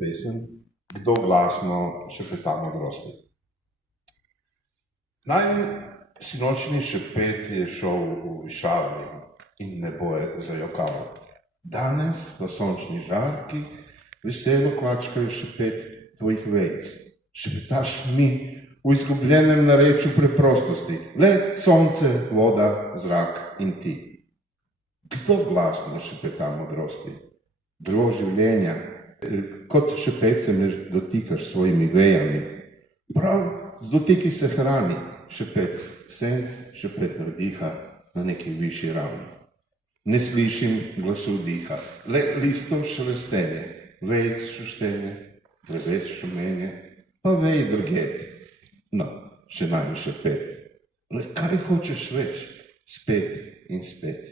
pesem, kdo glasno šepeta modrosti. Najin sinočni šepet je šel v višavi in nebo je zajokalo. Danes v sončni žarki veselo kvačkajo šepet tvojih vejc. Šepetaš mi v izgubljenem narečju preprostosti, le sonce, voda, zrak in ti. Kdo glasno šepeta modrosti? Drevo življenja, kot šepet se me dotikaš s svojimi vejami. Prav z dotiki se hrani, šepet senc, šepet navdiha na neki višji ravni. Ne slišim glasu diha, le listov šelestenje, vejc šuštenje, dreves šumenje, pa vej drget. No, še najmanj šepet. Le kaj hočeš več? Spet in spet.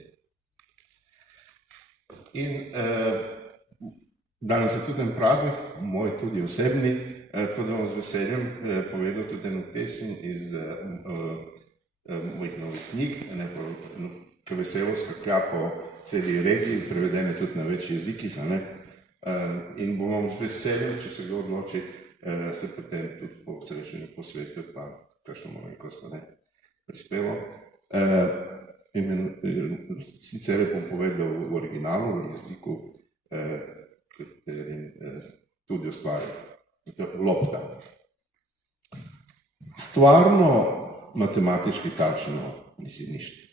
In danes je tudi en praznik, moj tudi osebni, tako da bom z veseljem povedal tudi eno pesem iz mojih novih knjig, ki veselo skaklja po celi regiji, prevedene tudi na več jezikih, in bom z veseljem, če se kdo odloči, se potem tudi po srečanju po svetu, pa kakšno malenkost prispeval. Sicer bom povedal v originalu, v jeziku, katerim tudi ustvarja. Lopta. Stvarno matematički tačno nisi ništa.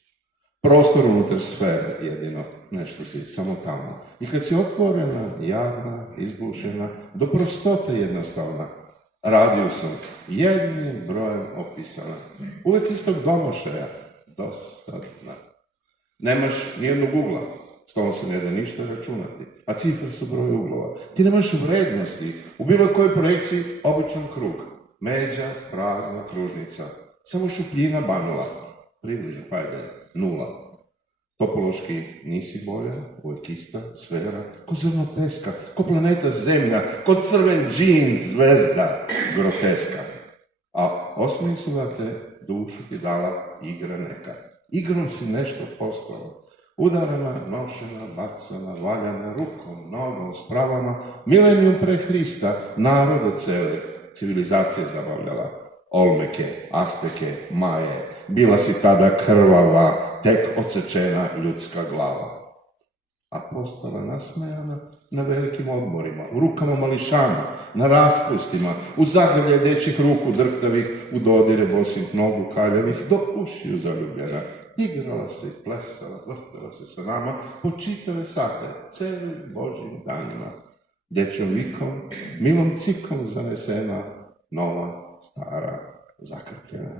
Prostor unutar sfere jedino nešto si samo tamo. I kad si otvorena, javna, izbušena, do prostote jednostavna, radijusom jednim brojem opisana. Uvijek istog domašaja, dosadna. Nemaš nijednog ugla, s tom se ne da ništa računati, a cifre su broj uglova. Ti nemaš vrednosti, u bilo kojoj projekciji običan krug, međa, prazna kružnica, samo šupljina banula, približno, pa je nula. Topološki nisi boja, uvijek ista sfera, ko zrno peska, ko planeta Zemlja, ko crven džin zvezda groteska. A osmini su da te dušu ti dala igra neka. Igrom si nešto postala. Udarana, nošena, bacana, valjana, rukom, nogom, spravama, milenijum pre Hrista, naroda cele, civilizacije zabavljala. Olmeke, Azteke, Maje, bila si tada krvava, tek odsečena ljudska glava. A postala nasmejana na velikim odmorima, u rukama mališana, na raspustima, u zagrlje dečjih ruku drhtavih, u dodire bosih nogu kaljavih, do ušiju zaljubljena. Igrala se i plesala, vrtela se sa nama po čitave sate, celim Božjim danima. Dečjom vikom, milom cikom zanesena, nova, stara, zakrpljena.